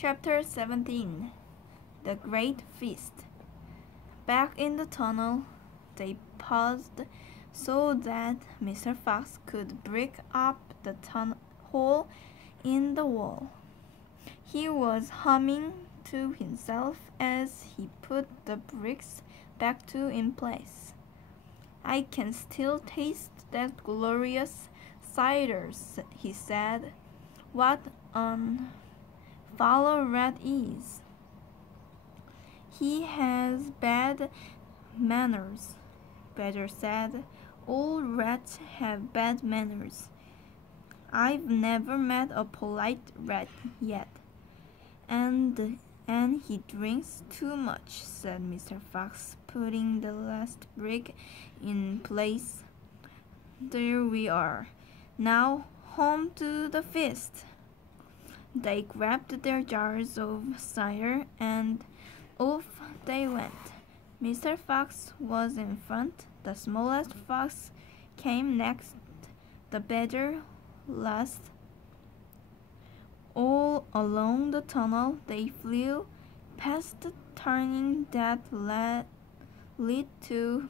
Chapter 17 The Great Feast. Back in the tunnel, they paused so that Mr. Fox could break up the hole in the wall. He was humming to himself as he put the bricks back in place. "I can still taste that glorious cider," he said. "What an fellow Rat is! He has bad manners," Badger said. "All rats have bad manners. I've never met a polite rat yet." And he drinks too much," said Mr. Fox, putting the last brick in place. "There we are. Now home to the feast." They grabbed their jars of cider and off they went. Mr. Fox was in front, the smallest fox came next, the badger last. All along the tunnel they flew, past the turning that led to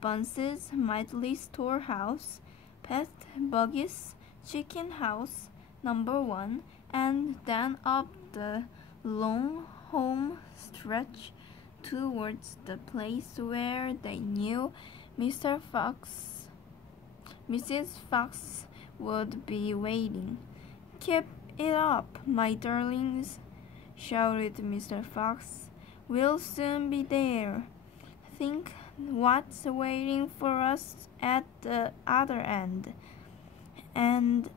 Bunce's mighty storehouse, past Buggy's chicken house #1, and then up the long home stretch towards the place where they knew Mrs. Fox would be waiting. "Keep it up, my darlings," shouted Mr. Fox. "We'll soon be there. Think what's waiting for us at the other end. And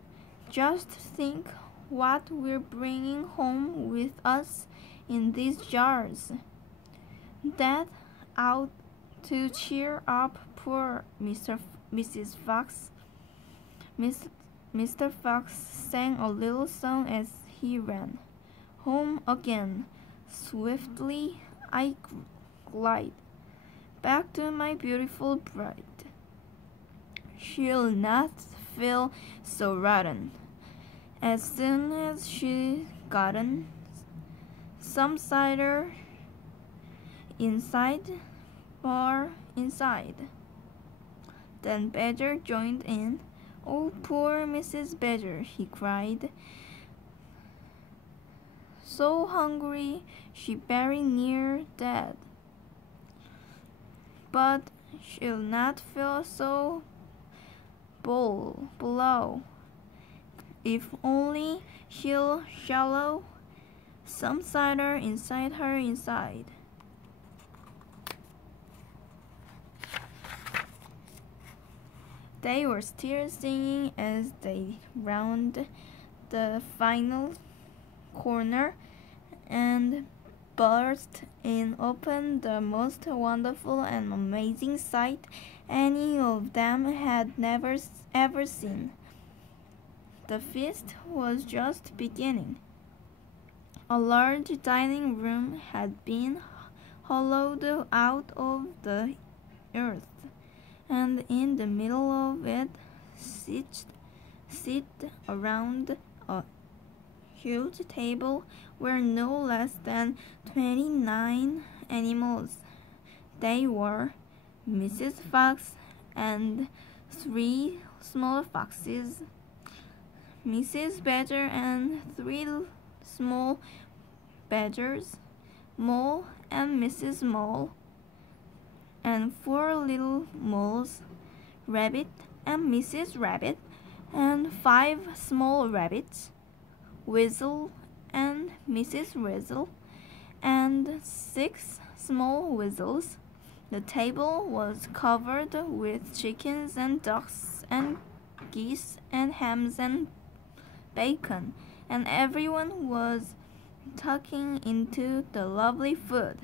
just think what we're bringing home with us in these jars." That ought to cheer up poor Mrs. Fox. Mr. Fox sang a little song as he ran. "Home again, swiftly I glide, back to my beautiful bride. She'll not feel so rotten as soon as she's gotten some cider inside." Then Badger joined in. "Oh, poor Mrs. Badger," he cried. "So hungry she very near dead. But she'll not feel so below if only she'll swallow some cider inside her inside." They were still singing as they rounded the final corner and burst in upon the most wonderful and amazing sight any of them had ever seen. The feast was just beginning. A large dining room had been hollowed out of the earth, and in the middle of it sit around a huge table were no less than 29 animals. They were Mrs. Fox and 3 small foxes, Mrs. Badger and 3 small badgers, Mole and Mrs. Mole, and 4 little moles, Rabbit and Mrs. Rabbit, and 5 small rabbits, Weasel and Mrs. Weasel, and 6 small weasels. The table was covered with chickens and ducks and geese and hams and bacon, and everyone was tucking into the lovely food.